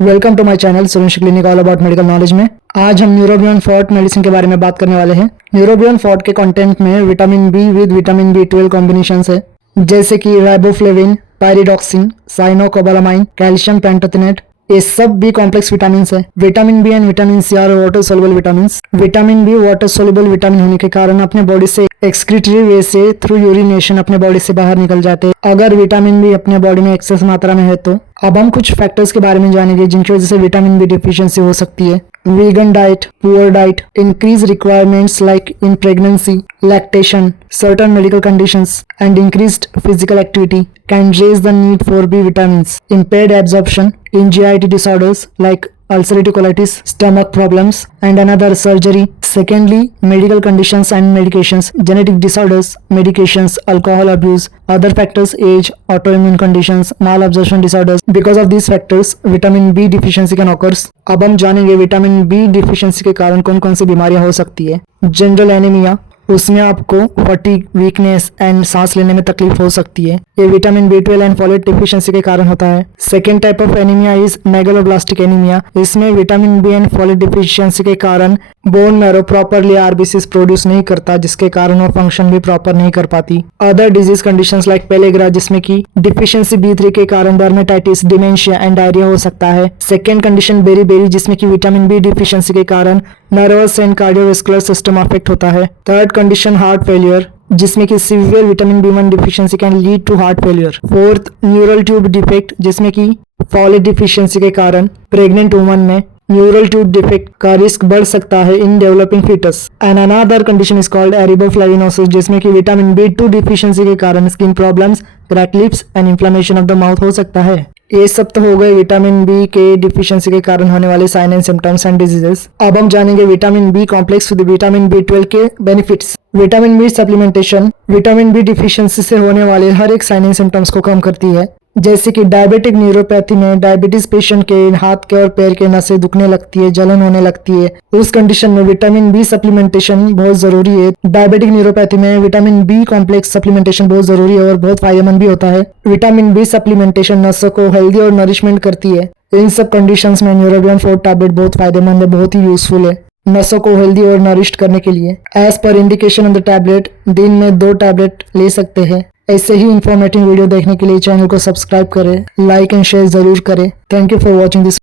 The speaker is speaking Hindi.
Welcome to my channel Suresh clinic all about medical knowledge में आज हम न्यूरोबियन फॉर्ट मेडिसिन के बारे में बात करने वाले हैं। न्यूरोबियन फॉर्ट के कंटेंट में vitamin B with vitamin B12 combination है, जैसे कि riboflavin, pyridoxine, cyanocobalamin, calcium pantothenate. ये सब बी कॉम्प्लेक्स विटामिन है। Vitamin B and vitamin C are water soluble vitamin. Vitamin B water soluble vitamin होने के कारण अपने बॉडी से एक्सक्रीटरी वे से थ्रू यूरिनेशन अपने बॉडी से बाहर निकल जाते हैं अगर विटामिन बी अपने बॉडी में एक्सेस मात्रा में है तो। अब हम कुछ फैक्टर्स के बारे में जानेंगे जिनकी वजह से विटामिन बी डिफिशियंसी हो सकती है। Vegan diet, poor diet, increase requirements like in pregnancy, lactation, certain medical conditions, and increased physical activity can raise the need for B vitamins. Impaired absorption in GIT disorders like ulcerative colitis, stomach problems, and another surgery. Secondly, medical conditions and medications, genetic disorders, medications, alcohol abuse, other factors, age, autoimmune conditions, malabsorption disorders. Because of these factors, vitamin B deficiency can occur. अब हम जानेंगे विटामिन बी डिफिशियंसी के कारण कौन कौन सी बीमारियां हो सकती है। जनरल एनीमिया, उसमें आपको फटीग, वीकनेस एंड सांस लेने में तकलीफ हो सकती है। ये vitamin B12 and folate deficiency के कारण होता है। Second type of anaemia is megaloblastic anaemia. इसमें vitamin B and folate deficiency के कारण bone marrow properly RBCs produce नहीं करता, जिसके कारण वो फंक्शन भी प्रॉपर नहीं कर पाती। Other disease conditions like pellagra, जिसमें की डिफिशियंसी B3 के कारण डर्मेटाइटिस, डिमेंशिया एंड डायरिया हो सकता है। सेकेंड कंडीशन बेरी, जिसमें की विटामिन बी डिफिशियंसी के कारण nervous and cardiovascular system affect होता है। थर्ड कंडीशन हार्ट फेलियर, जिसमें कि severe vitamin B1 deficiency can lead to heart failure. Fourth, neural tube defect, जिसमें कि फॉलेट डिफिशियंसी के कारण प्रेग्नेंट वुमन में न्यूरल ट्यूब डिफेक्ट का रिस्क बढ़ सकता है in developing foetus. And another condition is called ariboflavinosis, जिसमें कि विटामिन B2 डिफिशियंसी के कारण skin problems, cracked lips and inflammation of the mouth हो सकता है। ये सब तो हो गए विटामिन बी के डिफिशियंसी के कारण होने वाले sign and symptoms and diseases. अब हम जानेंगे vitamin B complex with vitamin B12 के benefits. Vitamin B supplementation vitamin B deficiency से होने वाले हर एक साइन एंड सिम्टम्स को कम करती है, जैसे कि डायबिटिक न्यूरोपैथी में डायबिटीज पेशेंट के हाथ के और पैर के नसें दुखने लगती है, जलन होने लगती है। उस कंडीशन में विटामिन बी सप्लीमेंटेशन बहुत जरूरी है। डायबिटिक न्यूरोपैथी में विटामिन बी कॉम्प्लेक्स सप्लीमेंटेशन बहुत जरूरी है और बहुत फायदेमंद भी होता है। विटामिन बी सप्लीमेंटेशन नसों को हेल्दी और नरिशमेंट करती है। इन सब कंडीशंस में न्यूरोबियन फॉर्ट टैबलेट बहुत फायदेमंद है, बहुत ही यूजफुल है नसों को हेल्दी और नरिश्ड करने के लिए। As per indication of the tablet दिन में 2 टैबलेट ले सकते हैं। ऐसे ही इंफॉर्मेटिव वीडियो देखने के लिए चैनल को सब्सक्राइब करें, लाइक एंड शेयर जरूर करें। Thank you for watching this.